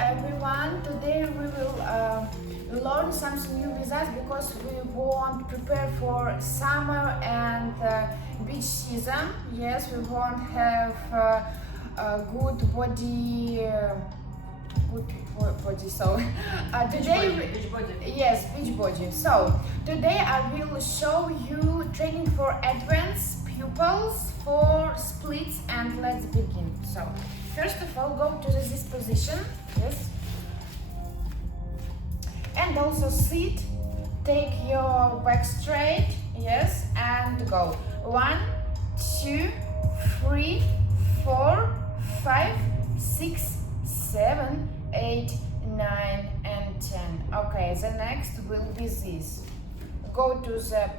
everyone. Today we will learn something new with us because we want to prepare for summer and beach season. Yes, we want to have a good body. Good body. So today, beach body. yes, beach body. So today I will show you training for advanced pupils for splits, and let's begin. So first of all, go to this position, yes, and also sit. Take your back straight, yes, and go. 1, 2, 3, 4, 5, 6, 7, 8, 9, and 10. Okay, the next will be this. Go to the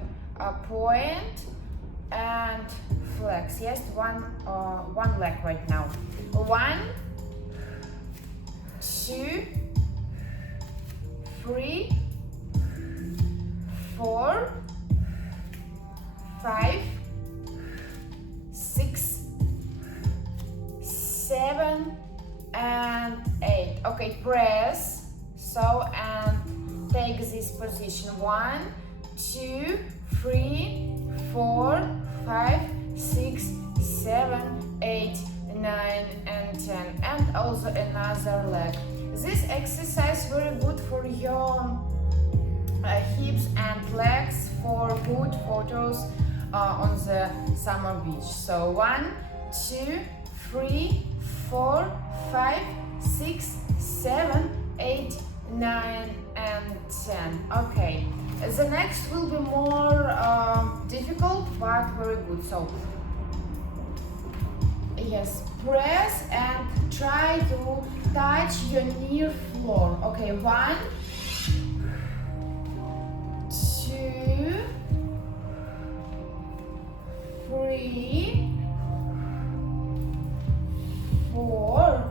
point and flex. Yes, one leg right now. 1, 2, 3, 4, 5, 6, 7, and 8. Okay, press. So and take this position. 1, 2, 3, 4, 5, 6, 7, 8, 9, and 10. And also another leg. This exercise very good for your hips and legs for good photos on the summer beach. So 1, 2, 3, 4, 5, 6, 7, 8, 9, and 10. Okay, the next will be more difficult but very good. So yes, press and try to touch your near floor. Okay, 1, 2, 3, 4,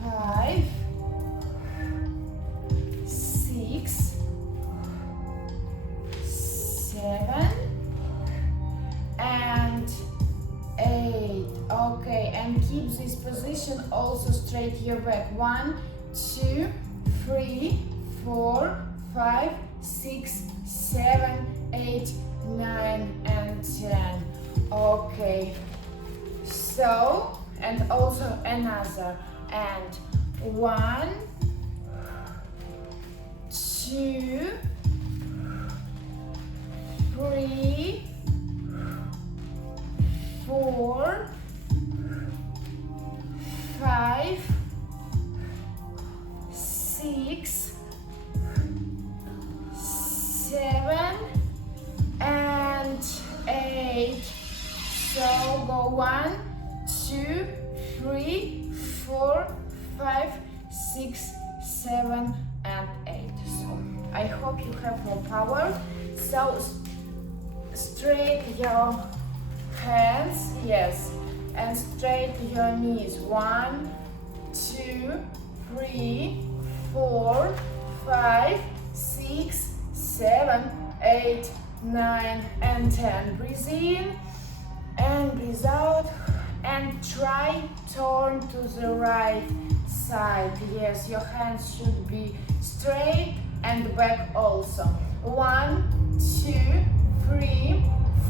5, 6, 7, and 8. Okay, and keep this position also straight your back. 1, 2, 3, 4, 5, 6, 7, 8, 9, and 10. Okay, so and also another. And 1, 2, 3, 4, 5, 6, 7, and 8. So go 1, 2, 3, 4, 5, 6, 7, and 8. So I hope you have more power. So straight your hands, yes, and straight your knees. 1, 2, 3, 4, 5, 6, 7, 8, 9, and 10. Breathe in and breathe out, and try turn to the right side. Yes, your hands should be straight and back also. 1, 2, 3,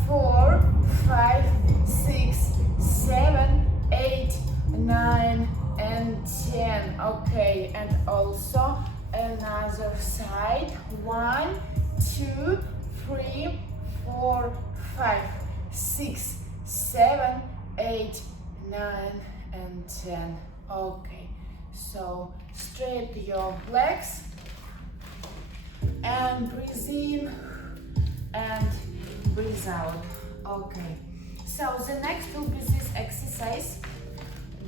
4, 5, 6, 7, 8, 9, and 10. Okay, and also another side. 1, 2, 3, 4, 5, 6, 7, 8, 9, and 10. Okay, so straight your legs and breathe in and breathe out. Okay, so the next will be this exercise.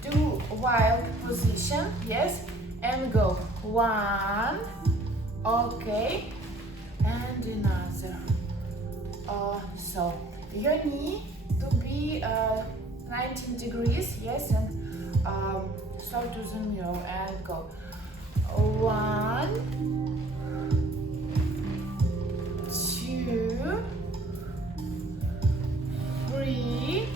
Do wild position, yes, and go 1, okay, and another. So your knee to be 19 degrees, yes, and so to the mirror and go 1, 2, 3,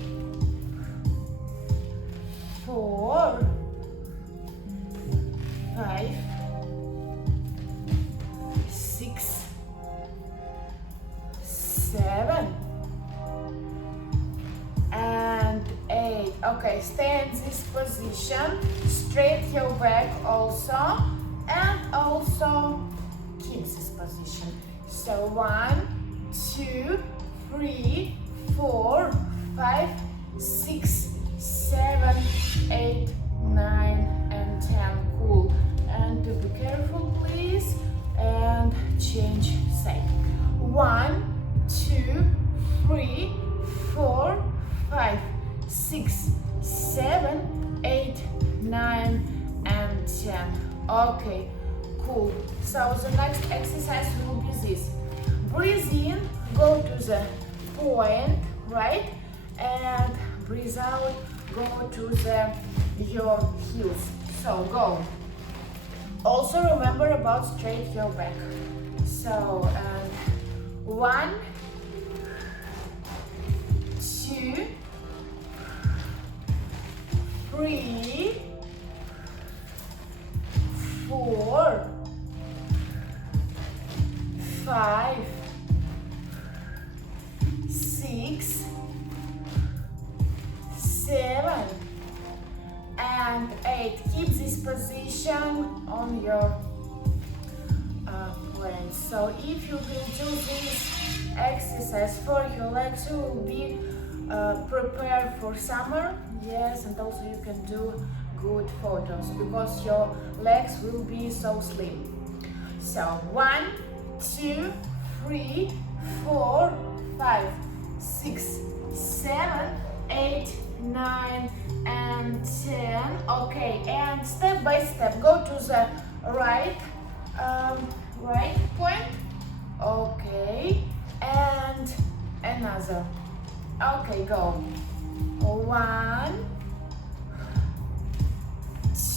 4, Okay, stay in this position, straight your back also, and also keep this position. So 1, 2, 3, 4, 5, 6, 7, 8, 9, and 10. Cool. And to be careful, please, and change side. 1, 2, 3, 4, 5, 6, 7, 8, 9, and 10. Okay, cool. So the next exercise will be this. Breathe in, go to the point, right? And breathe out, go to your heels. So go. Also remember about straight your back. So 1, 2, 3, 4, 5, 6, 7, and 8. Keep this position on your plank. So if you will do this exercise for your legs, you will be prepared for summer. Yes, and also you can do good photos because your legs will be so slim. So 1, 2, 3, 4, 5, 6, 7, 8, 9, and 10. Okay, and step by step go to the right point. Okay, and another. Okay, go. 1,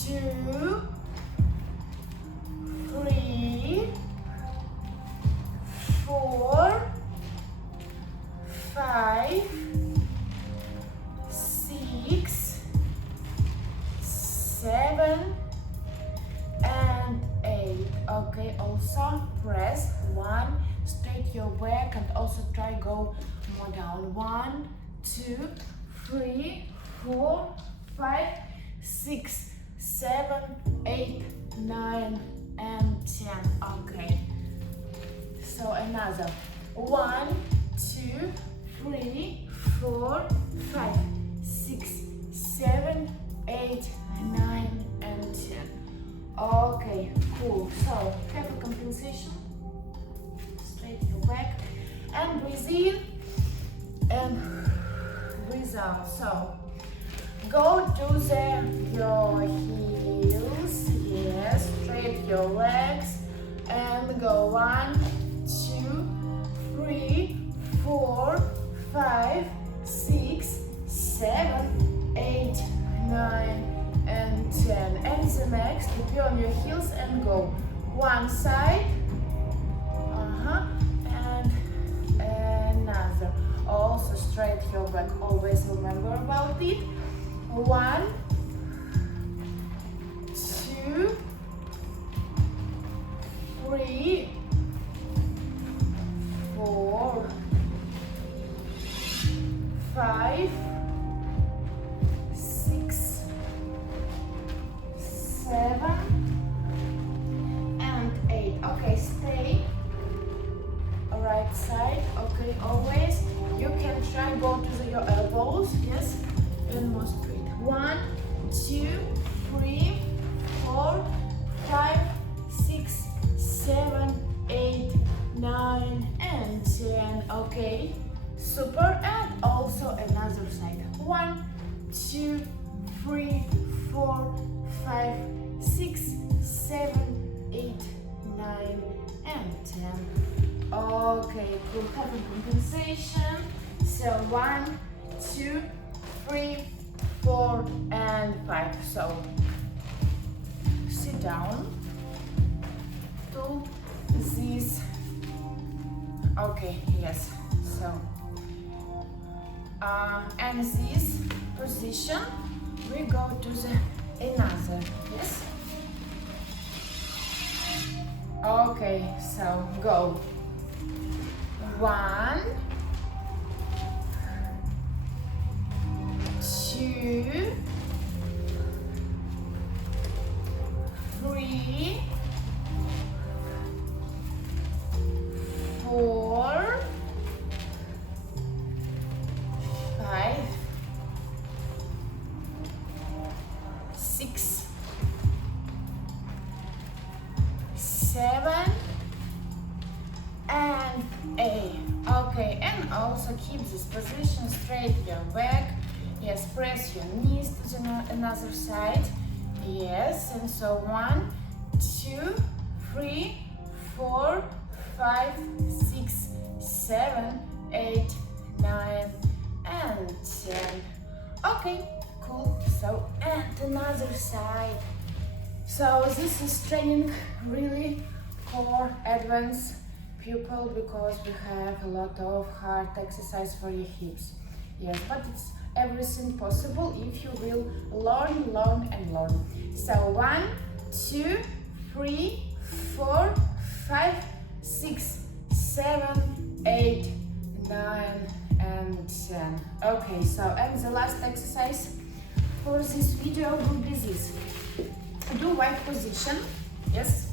2, 3, 4, 5, 6, 7, and 8. Okay, also press 1, straight your back, and also try go more down. 1, 2, 3, 4, 5, 6, 7, 8, 9, and 10. Okay. So another. 1, 2, 3, 4, 5, 6, 7, 8, 9, and 10. Okay, cool. So have a compensation. Straight your back and breathe in and breathe out. So go to your heels. Yes, straight your legs and go 1, 2, 3, 4, 5, 6, 7, 8, 9, and 10. And the next, be on your heels and go one side, and another. Also straight your back. Always remember about it. 1, 2, 3, 4, 5, 6, 7, and 8. Okay, stay right side. Okay, always. You can try go to your elbows. Yes, and more straight. 1, 2, 3, 4, 5, 6, 7, 8, 9, and 10. Okay, super. And also another side. 1, 2, 3, 4, 5, 6, 7, 8, 9, and 10. Okay, cool. Have a compensation. So 1, 2, 3, 4, and 5. So sit down to this. Okay, yes. So and this position we go to the another. Yes. Okay, so go. 1, 2, 2, 3, 4, 5, 6, 7, and 8. Okay, and also keep this position, straight your back. Yes, press your knees to the another side. Yes, and so 1, 2, 3, 4, 5, 6, 7, 8, 9, and 10. Okay, cool. So, and another side. So this is training really for advanced people because we have a lot of hard exercise for your hips. Yes, but it's everything possible if you will learn and learn. So 1, 2, 3, 4, 5, 6, 7, 8, 9, and 10. Okay, so and the last exercise for this video will be this. Do wide position. Yes.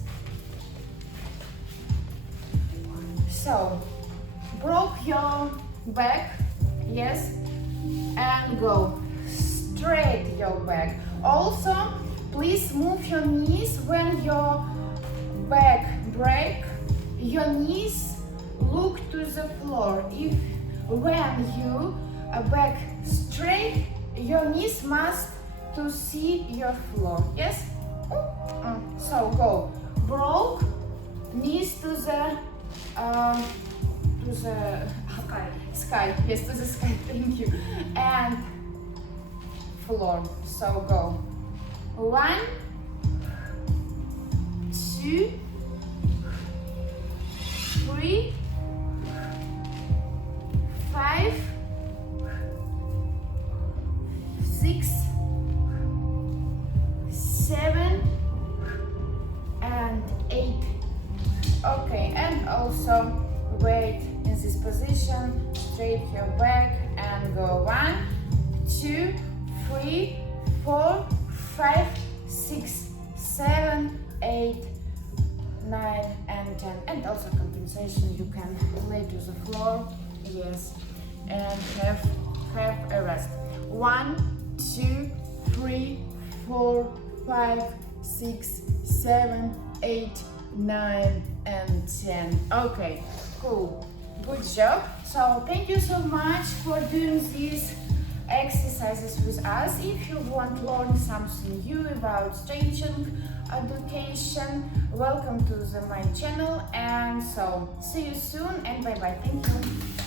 So broke your back. Yes. And go straight your back. Also, please move your knees when your back break. Your knees look to the floor. If when you back straight, your knees must to see your floor. Yes. So go. Broke knees to the sky. Yes, to the sky. Thank you. And floor. So go. 1, 2, 3, 5, 6, 7, and 8. Okay, and also wait in this position, straight your back and go 1, 2, 3, 4, 5, 6, 7, 8, 9, and 10. And also compensation, you can lay to the floor, yes, and have a rest. 1, 2, 3, 4, 5, 6, 7, 8, 9, and 10. Okay, cool. Good job. So thank you so much for doing these exercises with us. If you want to learn something new about stretching education, welcome to my channel. And so see you soon and bye bye. Thank you.